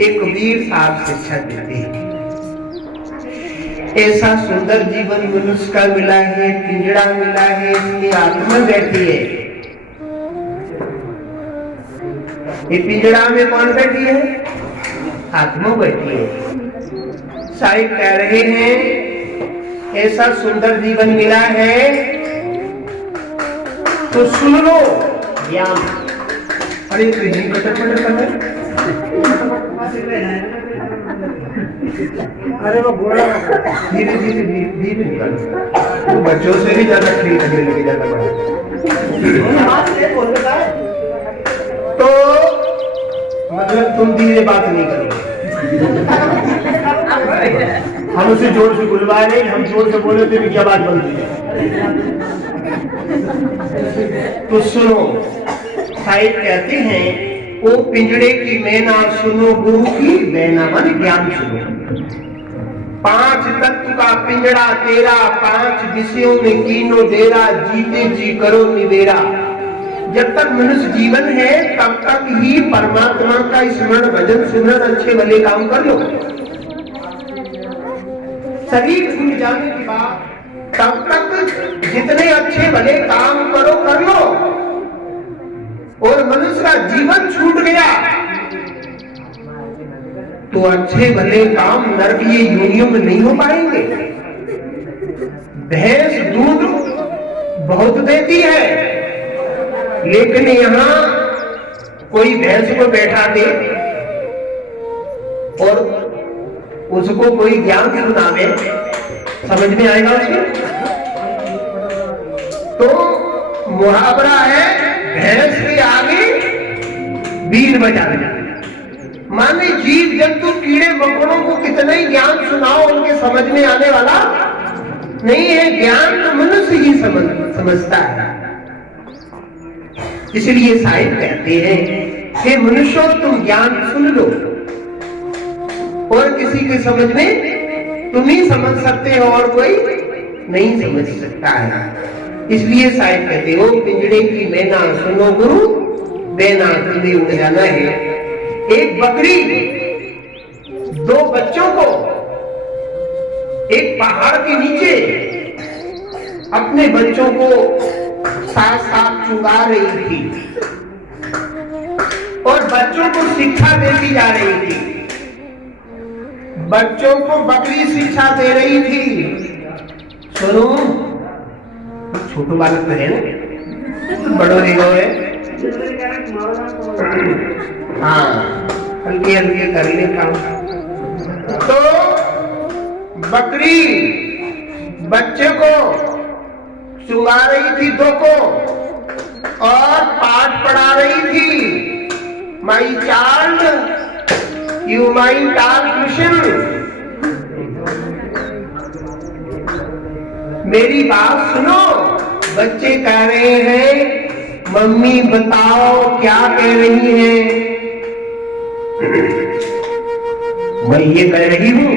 एक वीर साहब शिक्षा देते हैं। ऐसा सुंदर जीवन मनुष्य का मिला है, पिंजड़ा मिला है, इसकी आत्मा बैठी है। ये पिंजड़ा में कौन बैठी है? आत्मा बैठी है। साहिब कह रहे हैं ऐसा सुंदर जीवन मिला है तो सुन लो ज्ञान। अरे तो यही कटर कर रहे, अरे वो बोला धीरे धीरे धीरे निकाल, तो बच्चों से भी ज्यादा ठीक लगने लगे, ज्यादा तो मतलब तुम धीरे बात नहीं करोगे, हम उसे जोर से बुलवा रहे, हम जोर से बोले तो भी क्या बात बनती है। तो सुनो, साहिब कहते हैं वो पिंजड़े की मैना सुनो, गुरु की मैना मन ज्ञान सुनो। 5 तत्व का पिंजड़ा तेरा, 5 विषयों में कीनो डेरा, जीते जी करो निवेरा। जब तक मनुष्य जीवन है तब तक ही परमात्मा का स्मरण भजन सिमरन अच्छे भले काम कर लो। शरीर छूट जाने के बाद तब तक जितने अच्छे भले काम करो कर लो, और मनुष्य का जीवन छूट गया तो अच्छे भले काम नरकीय योनियों में नहीं हो पाएंगे। भैंस दूध बहुत देती है, लेकिन यहाँ कोई भैंस को बैठा दे और उसको कोई ज्ञान सुनावे, समझ में आएगा उसे? तो मुहावरा है भैंस के आगे बीन बजा देना। माने जीव जंतु कीड़े मकोड़ों को कितना ही ज्ञान सुनाओ, उनके समझ में आने वाला नहीं है। ज्ञान तो मनुष्य ही समझता है। इसलिए साहिब कहते हैं कि मनुष्यों तुम ज्ञान सुन लो, और किसी के समझ में तुम ही समझ सकते हो और कोई नहीं समझ सकता है। इसलिए साहिब कहते हो पिंजड़े की मैना सुनो गुरु बेना, तुम्हें उड़ जाना है। एक बकरी 2 बच्चों को एक पहाड़ के नीचे अपने बच्चों को साथ साथ चुगा रही थी और बच्चों को शिक्षा देती जा रही थी। बच्चों को बकरी शिक्षा दे रही थी, सुनो छोटो बालक तो है ना, बड़ो नहीं है, हाँ हल्के हल्के कर ले काम। तो बकरी बच्चे को चुगा रही थी 2 को और पाठ पढ़ा रही थी। माई चाइल्ड यू माई टाल क्वेश्चन, मेरी बात सुनो। बच्चे कह रहे हैं मम्मी बताओ क्या कह रही है? मैं ये कह रही हूं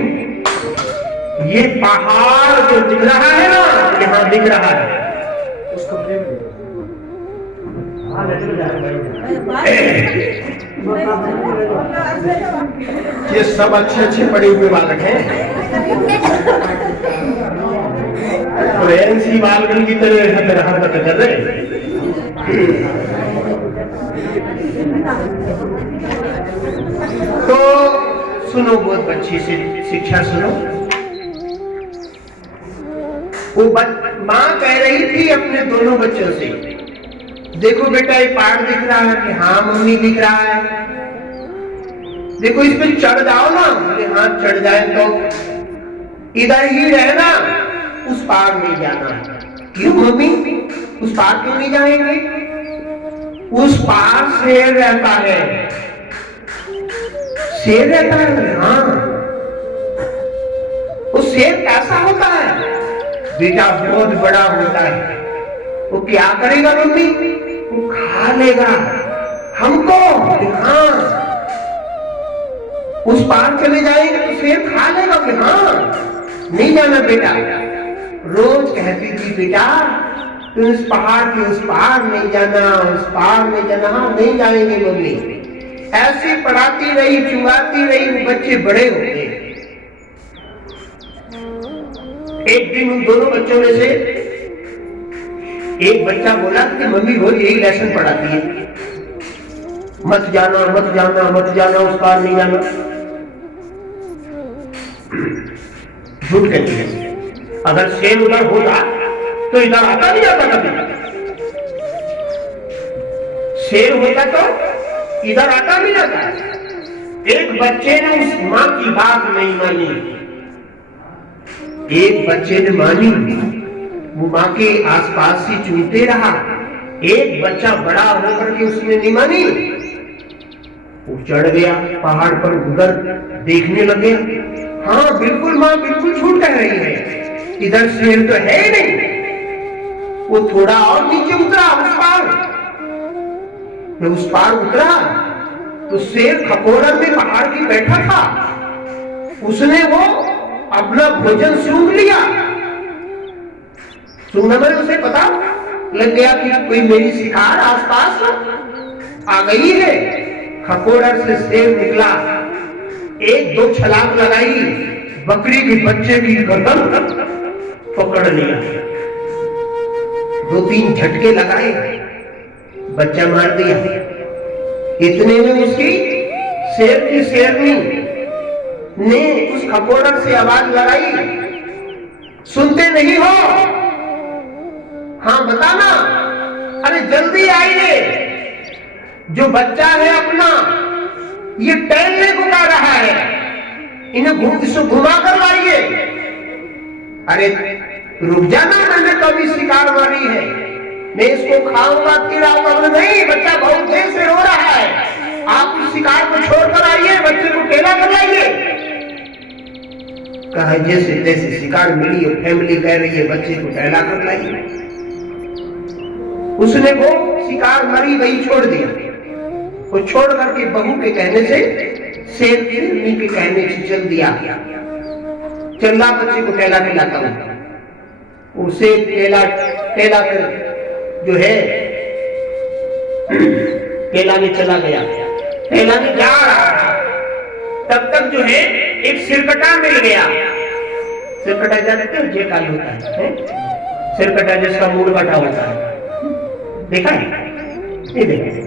ये पहाड़ जो दिख रहा है ना, यहाँ दिख रहा है, उसको ये सब अच्छे पढ़े हुए बालक हैं, फ्रेंसी बालकन की तरह हरकत कर रहे। तो सुनो, बहुत अच्छी से शिक्षा सुनो। वो माँ कह रही थी अपने दोनों बच्चों से, देखो बेटा ये पहाड़ दिख रहा है? कि हाँ मम्मी दिख रहा है। देखो इस पे चढ़ जाओ ना? बोले हाँ चढ़ जाए, तो इधर ही रहना, उस पार नहीं जाना। क्यों मम्मी? उस पार क्यों नहीं जाएंगे? उस पार शेर रहता है। शेर रहता है? हाँ। वो शेर कैसा होता है? बेटा बहुत बड़ा होता है। वो क्या करेगा मम्मी? वो खा लेगा हमको। हाँ। उस पार चले जाएंगे तो शेर खा लेगा। हाँ नहीं जाना बेटा। रोज कहती थी बेटा तुम इस पहाड़ के उस पार नहीं जाना, उस पार नहीं जाना। हाँ नहीं जाएंगे मम्मी। ऐसे पढ़ाती रही, चुंगाती रही, वो बच्चे बड़े हो गए। एक दिन उन दोनों बच्चों में से एक बच्चा बोला कि मम्मी रोज यही लेसन पढ़ाती है, मत जाना मत जाना मत जाना, उस पार नहीं जाना। झूठ कहती है। अगर शेर उधर होता तो इधर आता नहीं आता कभी। शेर होता तो इधर आता नहीं आता। एक बच्चे ने उस मां की बात नहीं मानी, एक बच्चे ने मानी, वो मां के आसपास ही चूमते रहा। एक बच्चा बड़ा होकर के उसने नहीं मानी, वो चढ़ गया पहाड़ पर, उधर देखने लगे। हाँ बिल्कुल मां बिल्कुल झूठ कह रही है, इधर शेर तो है ही नहीं। वो थोड़ा और नीचे उतरा, उस पार। जब उस पार उतरा तो शेर खपोरन में पहाड़ की बैठा था। उसने वो अपना भोजन सूंघ लिया। सूंघने में उसे पता लग गया कि कोई मेरी शिकार आसपास आ गई है। खपोरन से शेर निकला, एक दो छलांग लगाई, बकरी के बच्चे की गर्दन पकड़ लिया, दो तीन झटके लगाए, बच्चा मार दिया। इतने में उसकी शेर की शेरनी ने उस खपोरन से आवाज लगाई, सुनते नहीं हो? हाँ बताना, अरे जल्दी आइए, जो बच्चा है अपना ये टहलने को कह रहा है, इन्हें इसको घुमा कर लाइए। अरे रुक जाना, मैंने कभी शिकार मारी है, मैं इसको खाऊंगा खिलाऊंगा। नहीं, बच्चा बहुत देर से रो रहा है, आप उस शिकार को छोड़कर आइए, बच्चे को टेला कर लाइए। कहा जैसे तैसे शिकार मिली और फैमिली कह रही है बच्चे को टेला कर लाइए। उसने वो शिकार मरी वही छोड़ दिया। वो छोड़ करके बहू के कहने से, शेर शेरनी के कहने से चल दिया, चला बच्चे को टेला खिलाता हूं। उसे टेला कर जो है टेला में चला गया, टेला में जा रहा था। तब तक जो है एक सिरकटा मिल गया। सिरकटा जानते हो जे काल होता है, सिरकटा जिसका मूल कटा होता है, देखा है? ये देखा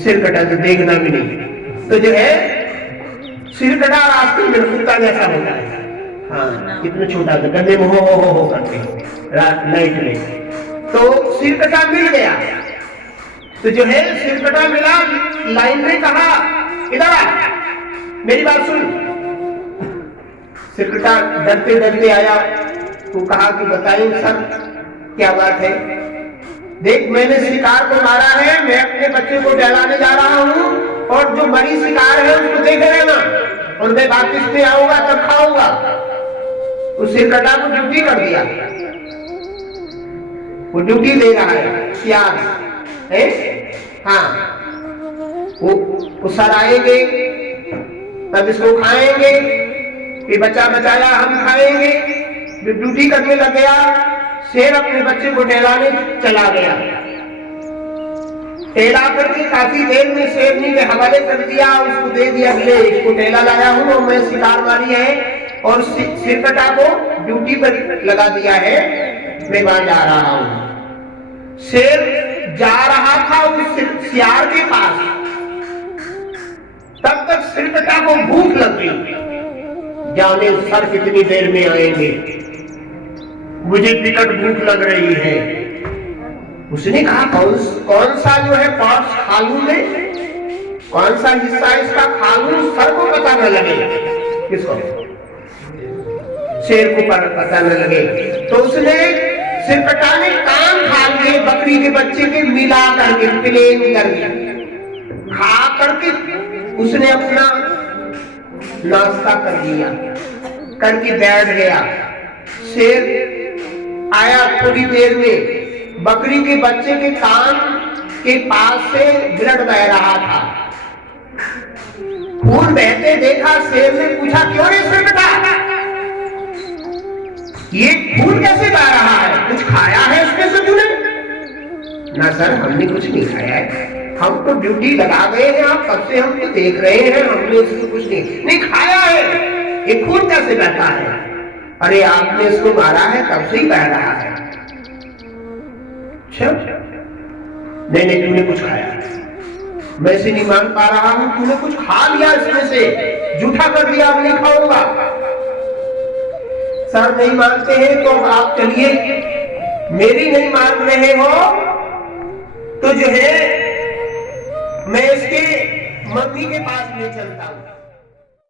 सिरकटा तो देखना भी नहीं, तो जो है सिरकटा रास्ते में कुत्ता जैसा होता है। हाँ कितना छोटा था, गड्ढे में हो करते लाइट में। तो सिरकटा मिल गया, तो जो है सिरकटा मिला, लाइन में कहा इधर आ, मेरी बात सुन। सिरकटा डरते डरते आया, तो कहा कि बताइए सर क्या बात है। देख मैंने शिकार को मारा है, मैं अपने बच्चे को टहलाने जा रहा हूँ, और जो मरी शिकार है उसको देखे रहना, और मैं वापिस में आऊंगा तब खाऊंगा। उस सिरकटा को ड्यूटी कर दिया, वो ड्यूटी ले रहा है सियार है। हाँ वो सर आएंगे तब इसको खाएंगे, ये बच्चा बचाया हम खाएंगे। ड्यूटी करने लग गया, शेर अपने बच्चे को टहलाने चला गया। टहला करके काफी देर में शेरनी ने हवाले कर दिया, उसको दे दिया, ले इसको टहला लाया हूं और मैं शिकार मारी है, और सिरकटा को ड्यूटी पर लगा दिया है, मैं वहां जा रहा हूं। शेर जा रहा था उस सियार के पास, तब तक सिरकटा को भूख लग गई। जाने सर कितनी देर में आएंगे, मुझे विकट भूख लग रही है। उसने कहा कौन सा जो है पार्ट्स खा लूं मैं, कौन सा हिस्सा इसका खा लूं, सर को पता न लगे। किसको? शेर को पता न लगे। तो उसने सिरकटा ने कान खा के बकरी के बच्चे के मिला करके प्लेन करके खा करके उसने अपना नाश्ता कर लिया, करके बैठ गया। शेर आया थोड़ी देर में, बकरी के बच्चे के कान के पास से ब्लड बह रहा था, खून बहते देखा। शेर ने पूछा क्यों रे सिरकटा, ये खून कैसे बह रहा है, कुछ खाया है उसमें से तूने? ना सर हमने कुछ नहीं खाया है। हम तो ड्यूटी लगा गए हैं, आप कब से हमको देख रहे हैं, हमने इसको कुछ नहीं खाया है, ये खून कैसे बहता है? अरे आपने इसको मारा है, तब से ही बह रहा है। नहीं तूने कुछ खाया, मैं इसे नहीं मान पा रहा हूं, तूने कुछ खा लिया इसमें से, झूठा कर दिया, अब नहीं खाऊंगा। सर नहीं मानते हैं तो आप चलिए, मेरी नहीं मान रहे हो तो जो है मैं इसके मम्मी के पास ले चलता हूं।